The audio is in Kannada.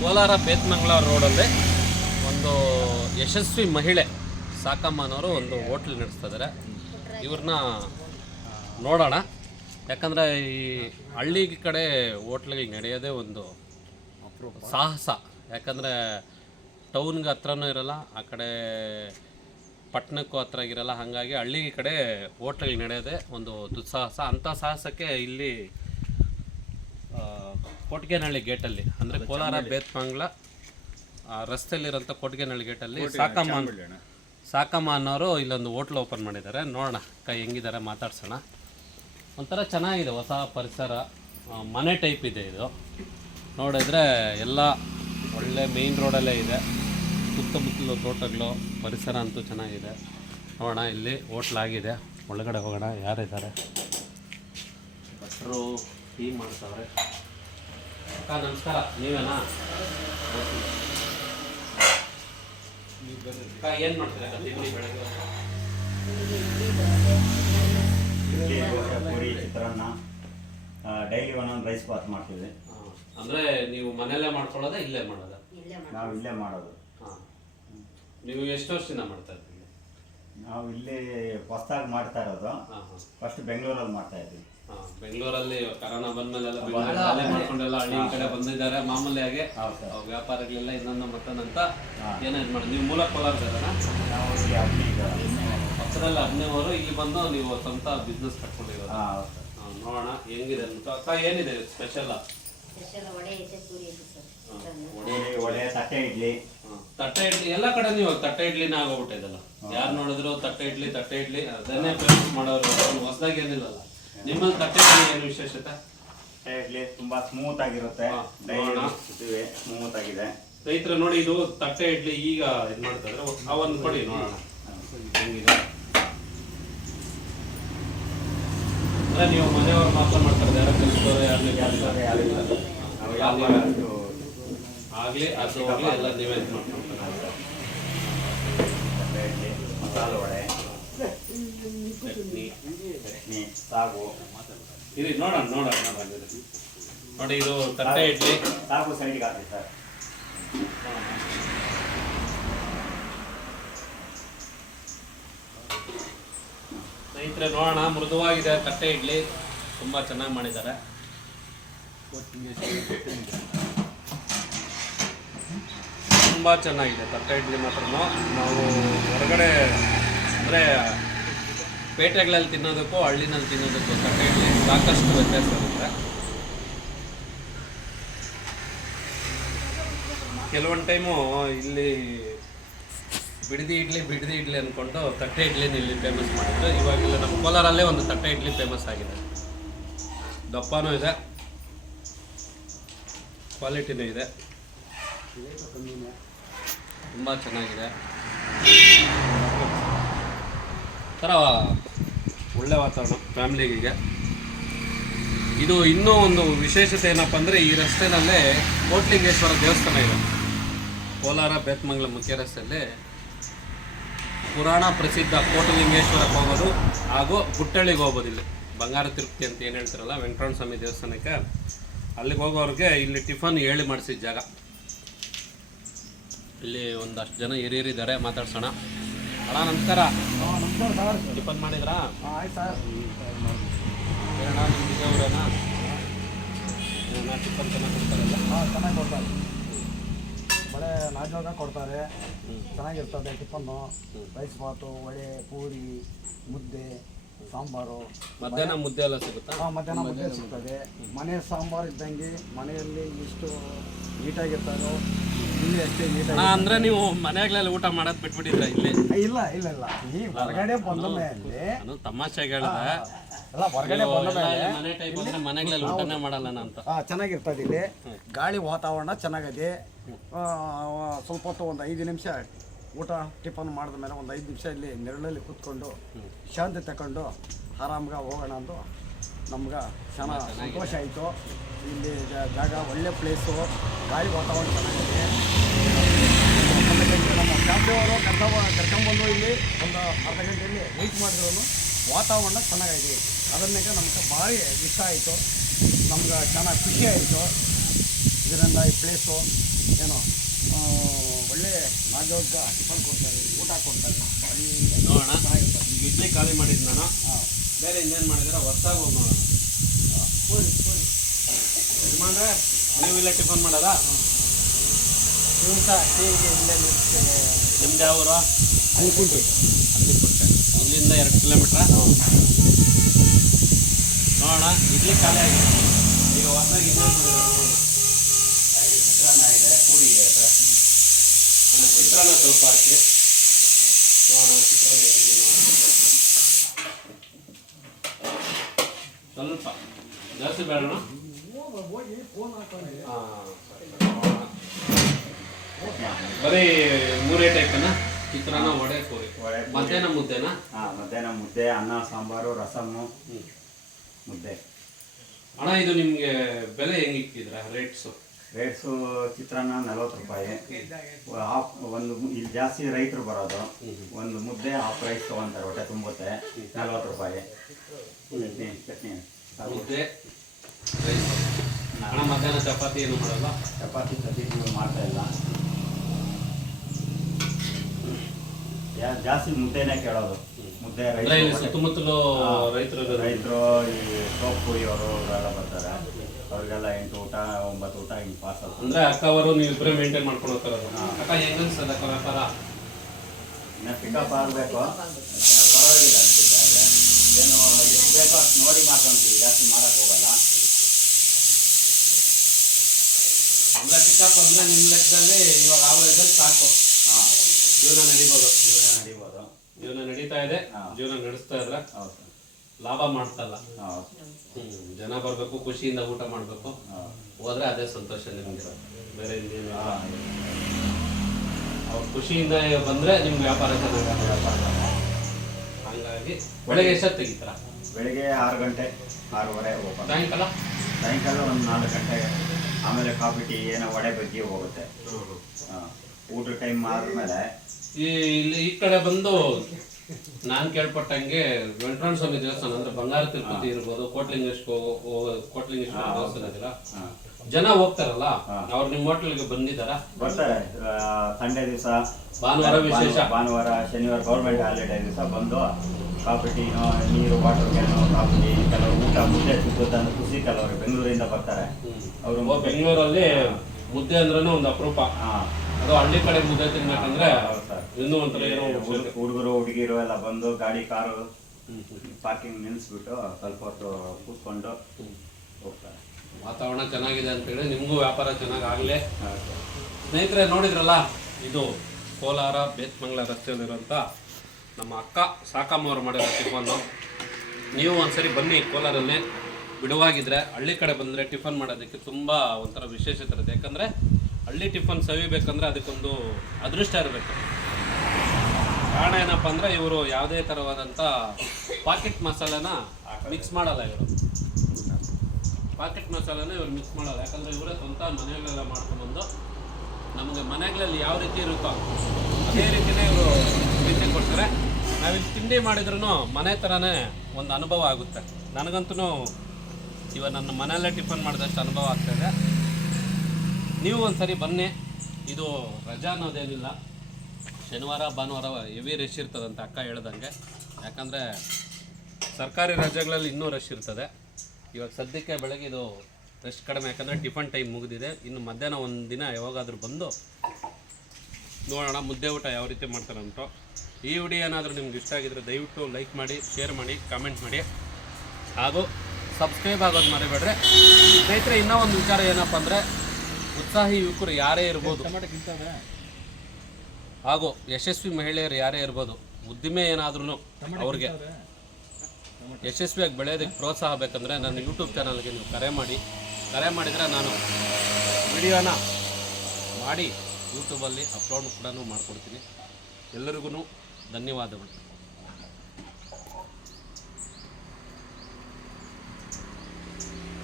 ಕೋಲಾರ ಬೇತ್ಮಂಗ್ಳ ರೋಡಲ್ಲಿ ಒಂದು ಯಶಸ್ವಿ ಮಹಿಳೆ ಸಾಕಮ್ಮನವರು ಒಂದು ಹೋಟ್ಲ್ ನಡೆಸ್ತಾ ಇದ್ದಾರೆ ಇವ್ರನ್ನ ನೋಡೋಣ. ಯಾಕಂದರೆ ಈ ಹಳ್ಳಿ ಕಡೆ ಹೋಟ್ಲಿಗೆ ನಡೆಯೋದೇ ಒಂದು ಸಾಹಸ. ಯಾಕಂದರೆ ಟೌನ್ಗೆ ಹತ್ರನೂ ಇರಲ್ಲ, ಆ ಕಡೆ ಪಟ್ಟಣಕ್ಕೂ ಹತ್ರ ಇರಲ್ಲ ಹಾಗಾಗಿ ಹಳ್ಳಿ ಕಡೆ ಹೋಟ್ಲಿಗೆ ನಡೆಯೋದೇ ಒಂದು ದುಸ್ಸಾಹಸ. ಅಂಥ ಸಾಹಸಕ್ಕೆ ಇಲ್ಲಿ ಕೊಟ್ಗೆನಹಳ್ಳಿ ಗೇಟಲ್ಲಿ ಅಂದರೆ ಕೋಲಾರ ಬೇತ್ಮಂಗ್ಲ ಆ, ರಸ್ತೆಯಲ್ಲಿರೋಂಥ ಕೊಟ್ಗೆನಹಳ್ಳಿ ಗೇಟಲ್ಲಿ ಸಾಕಮ್ಮ ಸಾಕಮ್ಮ ಅನ್ನೋರು ಇಲ್ಲೊಂದು ಹೋಟ್ಲ್ ಓಪನ್ ಮಾಡಿದ್ದಾರೆ. ನೋಡೋಣ ಕೈ ಹೆಂಗಿದ್ದಾರೆ ಮಾತಾಡ್ಸೋಣ. ಒಂಥರ ಚೆನ್ನಾಗಿದೆ ಹೊಸ ಪರಿಸರ ಮನೆ ಟೈಪ್ ಇದೆ ಇದು. ನೋಡಿದ್ರೆ ಎಲ್ಲ ಒಳ್ಳೆ ಮೇಯ್ನ್ ರೋಡಲ್ಲೇ ಇದೆ. ಸುತ್ತಮುತ್ತಲು ತೋಟಗಳು ಪರಿಸರ ಅಂತೂ ಚೆನ್ನಾಗಿದೆ. ನೋಡೋಣ ಇಲ್ಲಿ ಹೋಟ್ಲ್ ಆಗಿದೆ. ಒಳಗಡೆ ಹೋಗೋಣ ಯಾರಿದ್ದಾರೆ? ಭಟ್ರು ಟೀ ಮಾಡ್ತಾವ್ರೆ. ಅಕ್ಕ ನಮಸ್ಕಾರ. ನೀವೇನಾ? ಅಕ್ಕ ಏನು ಮಾಡ್ತೀರಾ ಅಕ್ಕ ತಿಂಡಿ ಬೆಳಗ್ಗೆ? ಇಡ್ಲಿ ದೋಸೆ ಪೂರಿ ಚಿತ್ರಾನ್ನ ಡೈಲಿ ಒಂದೊಂದು ರೈಸ್ ಬಾತ್ ಮಾಡ್ತೀವಿ. ಅಂದ್ರೆ ನೀವು ಮನೆಯಲ್ಲೇ ಮಾಡ್ಕೊಳ್ಳೋದಾ ಇಲ್ಲೇ ಮಾಡೋದಾ? ನಾವು ಇಲ್ಲೇ ಮಾಡೋದು. ಹಾಂ. ನೀವು ಎಷ್ಟು ವರ್ಷದಿಂದ ಮಾಡ್ತಾ ಇದ್ದೀವಿ ನಾವು ಇಲ್ಲಿ ಹೊಸ್ದಾಗಿ ಮಾಡ್ತಾ ಇರೋದು. ಫಸ್ಟ್ ಬೆಂಗಳೂರಲ್ಲಿ ಮಾಡ್ತಾ ಇದ್ವಿ. ಹಾಂ ಬೆಂಗಳೂರಲ್ಲಿ ಕರೋನಾ ಬಂದ್ಮೇಲೆಲ್ಲ ಬೆಂಗಳೂರಲ್ಲಿ ಶಾಲೆ ಮಾಡ್ಕೊಂಡೆಲ್ಲ ಹಳ್ಳಿ ಕಡೆ ಬಂದಿದ್ದಾರೆ. ಸರ್. ಅವ್ ವ್ಯಾಪಾರಗಳೆಲ್ಲ ಇನ್ನೊಂದು ಮತ್ತೊಂದಂತ ಏನೋ ಇದು ಮಾಡಿ. ನೀವು ಮೂಲ ಕೋಲಾರದಲ್ಲ ಪಕ್ಕದಲ್ಲಿ ಹದಿನೈವರು ಇಲ್ಲಿ ಬಂದು ನೀವು ಸ್ವಂತ ಬಿಸ್ನೆಸ್ ಹಾ, ನೋಡೋಣ ಹೆಂಗಿದೆ ಅಂತ. ಅಕ್ಕ ಏನಿದೆ ಸ್ಪೆಷಲ್ ಸ್ಪೆಷಲ್ ವಡೆ ಐತೆ ಪೂರಿ ಐತೆ ವಡೆ ವಡೆ ತಟ್ಟೆ ಇಡ್ಲಿ. ತಟ್ಟೆ ಇಡ್ಲಿ. ಎಲ್ಲ ಕಡೆ ನೀವು ತಟ್ಟೆ ಇಡ್ಲಿನೇ ಆಗೋಗ್ಬಿಟ್ಟಿದಲ್ಲ. ಯಾರು ನೋಡಿದ್ರು ತಟ್ಟೆ ಇಡ್ಲಿ ತಟ್ಟೆ ಇಡ್ಲಿ. ಅದನ್ನೇ ಮಾಡೋರು. ಹೊಸದಾಗಿ ಏನಿಲ್ಲಲ್ಲ. ನಿಮ್ಮಲ್ಲಿ ತಟ್ಟೆ ಇಡ್ಲಿ ಏನು ವಿಶೇಷತೆ? ಇಡ್ಲಿ ತುಂಬಾ ಸ್ಮೂತ್ ಆಗಿರುತ್ತೆ. ಹಾ, ಡೈಲಿ ನೋಡೋಣ. ಸ್ಮೂತ್ ಆಗಿದೆ. ರೈತರ ನೋಡಿ ಇದು ತಟ್ಟೆ ಇಡ್ಲಿ ಈಗ ಇದು ಮಾಡ್ತಾರೆ ಅವನ್ ಕೊಡಿ ನೋಡೋಣ. ಹೆಂಗಿದೆ? ಅಂದ್ರೆ ನೀವು ಮನೆಯವ್ರು ಮಾತ್ರ ಮಾಡ್ತಾರೆ. ಯಾರ ಕೆಲಸದವ್ರು ಯಾರನ್ನೇ ಕೆಲಸದವ್ರು ಯಾರು ಇಲ್ಲ. ನಾವು ವ್ಯಾಪಾರ ಆಗ್ಲಿ ಅದು ಎಲ್ಲ ನೀವೇ ಇದು ಮಾಡ್ಕೊಂತಾರೆ ತಟ್ಟೆ ಇಡ್ಲಿ ಮಸಾಲೆ ವಡೆ ಚಟ್ನಿ ಚಟ್ನಿ ಸಾಗು. ಇರಿ ನೋಡೋಣ ನೋಡೋಣ ನೋಡೋಣ. ನೋಡಿ ಇದು ತಟ್ಟೆ ಇಡ್ಲಿ. ಸಾಗು ಸೈಡ್ಗೆ ಹಾಕಿ ಸರ್. ಸ್ನೇಹಿತರೆ ನೋಡೋಣ. ಮೃದುವಾಗಿದೆ ತಟ್ಟೆ ಇಡ್ಲಿ. ತುಂಬಾ ಚೆನ್ನಾಗಿ ಮಾಡಿದ್ದಾರೆ. ತುಂಬಾ ಚೆನ್ನಾಗಿದೆ ತಟ್ಟೆ ಇಡ್ಲಿ ಮಾತ್ರ ನಾವು ಹೊರಗಡೆ ಅಂದರೆ ಪೇಟೆಗಳಲ್ಲಿ ತಿನ್ನೋದಕ್ಕೂ ಹಳ್ಳಿನಲ್ಲಿ ತಿನ್ನೋದಕ್ಕೂ ತಟ್ಟೆ ಇಡ್ಲಿ ಸಾಕಷ್ಟು ವ್ಯತ್ಯಾಸ ಇರುತ್ತೆ. ಕೆಲವೊಂದು ಟೈಮು ಇಲ್ಲಿ ಬಿಡದಿ ಇಡ್ಲಿ ಬಿಡದಿ ಇಡ್ಲಿ ಅಂದ್ಕೊಂಡು ತಟ್ಟೆ ಇಡ್ಲಿನ ಇಲ್ಲಿ ಫೇಮಸ್ ಮಾಡಿದ್ರು. ಇವಾಗೆಲ್ಲ, ನಮ್ಮ ಕೋಲಾರಲ್ಲೇ ಒಂದು ತಟ್ಟೆ ಇಡ್ಲಿ ಫೇಮಸ್ ಆಗಿದೆ. ದಪ್ಪನೂ ಇದೆ. ಕ್ವಾಲಿಟಿನೂ ಇದೆ. ತುಂಬ ಚೆನ್ನಾಗಿದೆ. ಥರ ಒಳ್ಳೆ ವಾತಾವರಣ ಫ್ಯಾಮ್ಲಿಗೆ. ಇದು ಇನ್ನೂ ಒಂದು ವಿಶೇಷತೆ ಏನಪ್ಪ ಅಂದರೆ ಈ ರಸ್ತೆನಲ್ಲೇ ಕೋಟ್ಲಿಂಗೇಶ್ವರ ದೇವಸ್ಥಾನ ಇದೆ. ಕೋಲಾರ, ಬೇತ್ಮಂಗ್ಲ ಮುಖ್ಯ ರಸ್ತೆಯಲ್ಲಿ ಪುರಾಣ ಪ್ರಸಿದ್ಧ ಕೋಟಲಿಂಗೇಶ್ವರಕ್ಕೆ ಹೋಗೋದು ಹಾಗೂ ಗುಟ್ಟಳ್ಳಿಗೆ ಹೋಗೋದು ಇಲ್ಲಿ. ಬಂಗಾರ ತಿರುಪತಿ ಅಂತ ಏನು ಹೇಳ್ತಾರಲ್ಲ ವೆಂಕಟರಮಣ ಸ್ವಾಮಿ ದೇವಸ್ಥಾನಕ್ಕೆ. ಅಲ್ಲಿಗೆ ಹೋಗೋರಿಗೆ ಇಲ್ಲಿ ಟಿಫನ್ ಹೇಳಿ ಮಾಡಿಸಿದ ಜಾಗ. ಇಲ್ಲಿ ಒಂದಷ್ಟು ಜನ ಹಿರಿಯರಿದ್ದಾರೆ, ಮಾತಾಡ್ಸೋಣ. ಅಣ್ಣ ನಮಸ್ಕಾರ. ಟಿಫನ್ ಮಾಡಿದ್ರಾ? ಏನಣ್ಣ ನಿಮ್ಮ ಊರೇನಾ ಏನಣ್ಣ ಟಿಫನ್ ಚೆನ್ನಾಗಿ ಕೊಡ್ತಾರಲ್ಲ? ಹಾಂ ಚೆನ್ನಾಗಿ ಕೊಡ್ತಾರೆ. ನಾಜೋಗ ಕೊಡ್ತಾರೆ. ಚೆನ್ನಾಗಿರ್ತದೆ ಟಿಫನ್ನು. ರೈಸ್ ಬಾತು ವಡೆ ಪೂರಿ ಮುದ್ದೆ. ಸಾಂಬಾರು. ಮಧ್ಯಾಹ್ನ ಮುದ್ದೆ ಎಲ್ಲ ಸಿಗುತ್ತಾ? ಹಾಂ ಮಧ್ಯಾಹ್ನ ಮುದ್ದೆ ಸಿಗ್ತದೆ. ಮನೆ ಸಾಂಬಾರು ಇದ್ದಂಗೆ ಮನೆಯಲ್ಲಿ ಇಷ್ಟು ನೀಟಾಗಿರ್ತಾರೋ ಇಲ್ಲಿ ಅಷ್ಟೇ ನೀಟಾಗಿ ಅಂದ್ರೆ ನೀವು ಮನೆಗಳಲ್ಲಿ ಊಟ ಮಾಡೋದು ಬಿಟ್ಬಿಟ್ಟಿದ್ರ ಇಲ್ಲಿ? ಇಲ್ಲ ಇಲ್ಲ ಇಲ್ಲ. ಈ ಹೊರಗಡೆ ಬಂದ ಮೇಲೆ ನಾನು ತಮಾಷೆಗೆ ಹೇಳಿದೆ ಎಲ್ಲ ಹೊರಗಡೆ ಬಂದ ಮೇಲೆ ಮನೆ ಟೈಪ್ ಅಂದ್ರೆ ಮನೆಗಳಲ್ಲಿ ಊಟನೇ ಮಾಡಲ್ಲ ನಾನು ಅಂತ. ಹಾಂ ಚೆನ್ನಾಗಿರ್ತದೆ ಇಲ್ಲಿ. ಗಾಳಿ ವಾತಾವರಣ ಚೆನ್ನಾಗಿದೆ ಸ್ವಲ್ಪ ಹೊತ್ತು ಒಂದು ಐದು ನಿಮಿಷ ಊಟ ಟಿಫನ್ ಮಾಡಿದ ಮೇಲೆ ಒಂದು ಐದು ನಿಮಿಷ ಇಲ್ಲಿ ನೆರಳಲ್ಲಿ ಕೂತ್ಕೊಂಡು ಶಾಂತಿ ತಗೊಂಡು ಆರಾಮ್ಗೆ ಹೋಗೋಣ ಅಂದು ನಮ್ಗೆ ಚೆನ್ನಾಗಿ ಸಂತೋಷ ಆಯಿತು. ಇಲ್ಲಿ ಜಾಗ ಒಳ್ಳೆ ಪ್ಲೇಸು ಗಾಳಿ ವಾತಾವರಣ ಚೆನ್ನಾಗಿದೆ. ನಮ್ಮ ಫ್ಯಾಮಿಲಿಯವರು ಕರ್ಕೊಂಬ ಕರ್ಕೊಂಬಂದು ಇಲ್ಲಿ ಒಂದು ಅರ್ಧ ಗಂಟೆಯಲ್ಲಿ ವೆಯ್ಟ್ ಮಾಡಿದ್ರು ವಾತಾವರಣ ಚೆನ್ನಾಗಿದೆ. ಅದನ್ನೇ ನಮ್ಗೆ ಭಾರಿ ಇಷ್ಟ ಆಯಿತು. ನಮ್ಗೆ ಚೆನ್ನಾಗಿ ಖುಷಿ ಆಯಿತು. ಇದರಿಂದ ಈ ಪ್ಲೇಸು ಏನು ನಾಗಯೋಗ ಟಿಫನ್ ಕೊಡ್ತಾರೆ ಊಟ ಕೊಡ್ತಾರೆ ಅಲ್ಲಿ ನೋಡೋಣ ಈಗ ಇಡ್ಲಿ ಖಾಲಿ ಮಾಡಿದ್ದು ನಾನು ಬೇರೆ ಇನ್ನೇನು ಮಾಡಿದ್ರೆ ಹೊಸ್ದಾಗಿ ಹೋಗಿ ನೋಡೋಣ ಮಾಡ್ರೆ ನೀವು ಇಲ್ಲೇ ಟಿಫನ್ ಮಾಡೋದಾ ದಿವಸ ಟೀಗೆ ಇಲ್ಲೇ ನಿಮ್ದು ಯಾವ ಊರು ಅಲ್ಲಿ ಕುಂಟು ಅಲ್ಲಿ ಕೊಟ್ಟೆ ಇಲ್ಲಿಂದ ಎರಡು ಕಿಲೋಮೀಟ್ರ ನೋಡೋಣ ಇಡ್ಲಿ ಖಾಲಿ ಆಗಿದೆ. ಈಗ ಹೊಸ್ದಾಗಿ ಇನ್ನೇನು ಮಾಡಿದ್ರು. ಚಿತ್ರಾನ್ನ ಸ್ವಲ್ಪ ಹಾಕಿ. ನೋಡೋಣ ಚಿತ್ರಾನ್ನ ಹೇಗಿದೆ ಸ್ವಲ್ಪ. ಜಾಸ್ತಿ ಬೇಡಣ ಬರೀ ಮೂರೇ ಟೈಪನ ಚಿತ್ರಾನ್ನ ವಡೆ ಕೋರಿ. ಮಧ್ಯಾಹ್ನ ಮುದ್ದೆನಾ? ಹಾಂ ಮಧ್ಯಾಹ್ನ ಮುದ್ದೆ ಅನ್ನ ಸಾಂಬಾರು ರಸಮ್ಮು. ಮುದ್ದೆ. ಅಣ್ಣ ಇದು ನಿಮಗೆ ಬೆಲೆ ಹೆಂಗೆ ಇಕ್ಕಿದ್ರ ರೇಟ್ಸು ರೇಟ್ಸು ಚಿತ್ರಾನ್ನ ನಲ್ವತ್ತು ರೂಪಾಯಿ. ಹಾಫ್ ಒಂದು ಇಲ್ಲಿ ಜಾಸ್ತಿ ರೈತರು ಬರೋದು. ಒಂದು ಮುದ್ದೆ ಹಾಫ್ ರೈಸ್ ತೊಗೊಂತಾರೆ ಹೊಟ್ಟೆ ತುಂಬುತ್ತೆ. ನಲ್ವತ್ತು ರೂಪಾಯಿ. ಚಟ್ನಿ ಚಟ್ನಿ. ಮುದ್ದೆ ಮಧ್ಯಾಹ್ನ ಚಪಾತಿ ಏನು ಮಾಡಲ್ಲ? ಚಪಾತಿ ಚಟ್ನಿ ಮಾಡ್ತಾ ಇಲ್ಲ. ಜಾಸ್ತಿ ಮುದ್ದೆನೇ ಕೇಳೋದು. ಮುದ್ದೆ ರೈತರು ರೈತರು ಈ ಸೋಪ್ ಇವರು ಅವರೆಲ್ಲ ಬರ್ತಾರೆ. ಅವ್ರಿಗೆಲ್ಲ ಎಂಟು ಊಟ ಒಂಬತ್ತು ಊಟ ಹಿಂಗೆ ಪಾರ್ಸಲ್ ಅಂದ್ರೆ ಅಕ್ಕ ಅವರು ನೀವು ಇಬ್ಬರೇ ಮೇಂಟೈನ್ ಮಾಡ್ಕೊಂಡು ಹೋಗ್ತಾರದು ಅಕ್ಕ ಹೆಂಗ್ ಅನ್ಸ್ತದ ಅಕ್ಕ ವ್ಯಾಪಾರ? ಇನ್ನು ಪಿಕಪ್ ಆಗಬೇಕು. ಪರವಾಗಿಲ್ಲ ಅನ್ಸುತ್ತೆ ಆದರೆ ಏನು ಎಷ್ಟು ಬೇಕೋ ಅಷ್ಟು ನೋಡಿ ಮಾಡ್ಕೊಂತೀವಿ ಜಾಸ್ತಿ ಮಾಡಕ್ಕೆ ಹೋಗಲ್ಲ. ಅಂದ್ರೆ ಪಿಕಪ್ ಅಂದ್ರೆ ನಿಮ್ಮ ಲೆಕ್ಕದಲ್ಲಿ ಇವಾಗ ಆವರೇಜಲ್ಲಿ ಸಾಕು. ಹಾಂ. ಜೀವನ ನಡಿಬೋದು. ಜೀವನ ನಡಿಬೋದು. ಜೀವನ ನಡೀತಾ ಇದೆ. ಹಾ. ಜೀವನ ನಡೆಸ್ತಾ ಇದ್ರೆ. ಹೌದು. ಲಾಭ ಮಾಡ್ತಲ್ಲ. ಜನ ಬರಬೇಕು ಖುಷಿಯಿಂದ ಊಟ ಮಾಡಬೇಕು. ಹೌದು ಹೋದ್ರೆ ಅದೇ ಸಂತೋಷ ನಿಮ್ಗೆ. ಬೇರೆ ಇನ್ನೇನು ಅವ್ರು ಖುಷಿಯಿಂದ ಬಂದ್ರೆ ನಿಮ್ಗೆ ವ್ಯಾಪಾರ ಚೆನ್ನಾಗಿ ಹಂಗಾಗಿ ಬೆಳಗ್ಗೆ ಎಷ್ಟೊತ್ತು ತೆಗಿತಾರ? ಬೆಳಿಗ್ಗೆ ಆರು ಗಂಟೆ ಆರೂವರೆ ಓಪನ್. ಸಾಯಂಕಾಲ? ಸಾಯಂಕಾಲ ಒಂದು ನಾಲ್ಕು ಗಂಟೆ. ಆಮೇಲೆ ಕಾಫಿ ಟೀ ಏನೋ ವಡೆ ಬಜ್ಜಿ ಹೋಗುತ್ತೆ. ಊಟ ಟೈಮ್ ಆದ್ಮೇಲೆ ಈ ಇಲ್ಲಿ ಈ ಕಡೆ ಬಂದು ನಾನ್ ಕೇಳ್ಪಟ್ಟಂಗೆ ವೆಂಕಟರಮಣ ಸ್ವಾಮಿ ದೇವಸ್ಥಾನ ಅಂದ್ರೆ ಬಂಗಾರ ತಿರುಪತಿ ಇರ್ಬೋದು ಕೋಟ್ಲಿಂಗೇಶ್ವರ ಕೋಟ್ಲಿಂಗೇಶ್ವರ ದೇವಸ್ಥಾನ ಇದೆಯಲ್ಲ ಜನ ಹೋಗ್ತಾರಲ್ಲ. ಅವ್ರು ನಿಮ್ಮ ಗೆ ಬಂದಿದ್ದಾರ? ಬರ್ತಾರೆ. ಸಂಡೇ ದಿವಸ ಭಾನುವಾರ ವಿಶೇಷ. ಭಾನುವಾರ ಶನಿವಾರ ಗೌರ್ಮೆಂಟ್ ಹಾಲಿಡೇ ದಿವಸ ಬಂದು ಕಾಫಿ ಟೀನೋ ನೀರು ವಾಟರ್ ಕ್ಯಾನು ಕಾಫಿ ಟೀ ಕೆಲವರು ಊಟ ಮುದ್ದೆ ಸಿಗುತ್ತೆ ಖುಷಿ ಕೆಲವರು ಬೆಂಗಳೂರಿಂದ ಬರ್ತಾರೆ. ಅವರು ಬೆಂಗಳೂರಲ್ಲಿ ಮುದ್ದೆ ಅಂದ್ರೂ ಒಂದು ಅಪರೂಪ. ಅದು ಹಳ್ಳಿ ಕಡೆ ಮುದ್ದೆ ತಿನ್ಬೇಕಂದ್ರೆ. ಇನ್ನೂ ಒಂಥರ ಏನೋ. ಹುಡುಗರು ಹುಡುಗಿರು ಎಲ್ಲ ಬಂದು ಗಾಡಿ ಕಾರು ಪಾರ್ಕಿಂಗ್ ನಿಲ್ಲಿಸ್ಬಿಟ್ಟು ಸ್ವಲ್ಪ ಹೊತ್ತು ಕೂತ್ಕೊಂಡು ಹೋಗ್ತಾರೆ. ವಾತಾವರಣ ಚೆನ್ನಾಗಿದೆ ಅಂತ ಹೇಳಿ ನಿಮಗೂ ವ್ಯಾಪಾರ ಚೆನ್ನಾಗಿ ಆಗಲಿ. ಸ್ನೇಹಿತರೆ ನೋಡಿದ್ರಲ್ಲ ಇದು ಕೋಲಾರ ಬೇತ್ಮಂಗ್ಲ ರಸ್ತೆಯಲ್ಲಿರುವಂಥ ನಮ್ಮ ಅಕ್ಕ ಸಾಕಮ್ಮ ಅವರು ಮಾಡಿರೋ ಟಿಫನ್ನು. ನೀವು ಒಂದ್ಸರಿ ಬನ್ನಿ ಕೋಲಾರಲ್ಲಿ. ಬಿಡುವಾಗಿದ್ದರೆ ಹಳ್ಳಿ ಕಡೆ ಬಂದರೆ ಟಿಫನ್ ಮಾಡೋದಕ್ಕೆ ತುಂಬ ಒಂಥರ ವಿಶೇಷತೆ ಇರುತ್ತೆ. ಯಾಕಂದರೆ ಹಳ್ಳಿ ಟಿಫನ್ ಸವಿಬೇಕಂದ್ರೆ ಅದಕ್ಕೊಂದು ಅದೃಷ್ಟ ಇರಬೇಕು. ಕಾರಣ ಏನಪ್ಪ ಅಂದರೆ ಇವರು ಯಾವುದೇ ಥರವಾದಂಥ ಪಾಕೆಟ್ ಮಸಾಲೆನ ಮಿಕ್ಸ್ ಮಾಡಲ್ಲ ಇವರು. ಪಾಕೆಟ್ ಮಸಾಲೆನ ಇವರು ಮಿಕ್ಸ್ ಮಾಡಲ್ಲ. ಯಾಕಂದರೆ ಇವರೇ ಸ್ವಂತ ಮನೆಗಳೆಲ್ಲ ಮಾಡ್ಕೊಂಡ್ಬಂದು ನಮಗೆ ಮನೆಗಳಲ್ಲಿ ಯಾವ ರೀತಿ ಇರುತ್ತೋ ಅದೇ ರೀತಿನೇ ಇವರು ತಿಂಡಿ ಕೊಡ್ತಾರೆ. ನಾವಿಲ್ಲಿ ತಿಂಡಿ ಮಾಡಿದ್ರೂ ಮನೆ ಥರನೇ ಒಂದು ಅನುಭವ ಆಗುತ್ತೆ. ನನಗಂತೂ ಇವಾಗ ನನ್ನ ಮನೆಯಲ್ಲೇ ಟಿಫನ್ ಮಾಡಿದಷ್ಟು ಅನುಭವ ಆಗ್ತಾಯಿದೆ ನೀವು ಒಂದ್ಸರಿ ಬನ್ನಿ. ಇದು ರಜಾ ಅನ್ನೋದೇನಿಲ್ಲ. ಶನಿವಾರ, ಭಾನುವಾರ ಹೆವಿ ರಶ್ ಇರ್ತದಂತ ಅಕ್ಕ ಹೇಳ್ದಂಗೆ. ಯಾಕಂದರೆ ಸರ್ಕಾರಿ ರಜೆಗಳಲ್ಲಿ ಇನ್ನೂ ರಶ್ ಇರ್ತದೆ. ಇವಾಗ ಸದ್ಯಕ್ಕೆ ಬೆಳಗ್ಗೆ ಇದು ರಶ್ ಕಡಿಮೆ, ಯಾಕಂದರೆ ಟಿಫನ್ ಟೈಮ್ ಮುಗಿದಿದೆ. ಇನ್ನು ಮಧ್ಯಾಹ್ನ ಒಂದು ದಿನ ಯಾವಾಗಾದರೂ ಬಂದು ನೋಡೋಣ, ಮುದ್ದೆ ಊಟ ಯಾವ ರೀತಿ ಮಾಡ್ತಾರೆ ಅಂತ. ಈ ವಿಡಿಯೋ ಏನಾದರೂ ನಿಮ್ಗೆ ಇಷ್ಟ ಆಗಿದ್ರೆ ದಯವಿಟ್ಟು ಲೈಕ್ ಮಾಡಿ ಶೇರ್ ಮಾಡಿ ಕಾಮೆಂಟ್ ಮಾಡಿ. ಹಾಗೂ ಸಬ್ಸ್ಕ್ರೈಬ್ ಆಗೋದು ಮರಿಬೇಡ್ರೆ. ಸ್ನೇಹಿತರೆ, ಇನ್ನೂ ಒಂದು ವಿಚಾರ ಏನಪ್ಪ ಅಂದರೆ, ಉತ್ಸಾಹಿ ಯುವಕರು ಯಾರೇ ಇರ್ಬೋದು. ಹಾಗೂ ಯಶಸ್ವಿ ಮಹಿಳೆಯರು ಯಾರೇ ಇರ್ಬೋದು ಉದ್ದಿಮೆ ಏನಾದ್ರೂ ಅವ್ರಿಗೆ ಯಶಸ್ವಿಯಾಗಿ ಬೆಳೆಯೋದಕ್ಕೆ ಪ್ರೋತ್ಸಾಹ ಬೇಕಂದರೆ ನನ್ನ ಯೂಟ್ಯೂಬ್ ಚಾನಲ್ಗೆ ನೀವು ಕರೆ ಮಾಡಿ. ಕರೆ ಮಾಡಿದರೆ ನಾನು ವಿಡಿಯೋನ ಮಾಡಿ ಯೂಟ್ಯೂಬಲ್ಲಿ ಅಪ್ಲೋಡ್ ಕೂಡ ಮಾಡ್ಕೊಡ್ತೀನಿ. ಎಲ್ಲರಿಗೂ ಧನ್ಯವಾದಗಳು.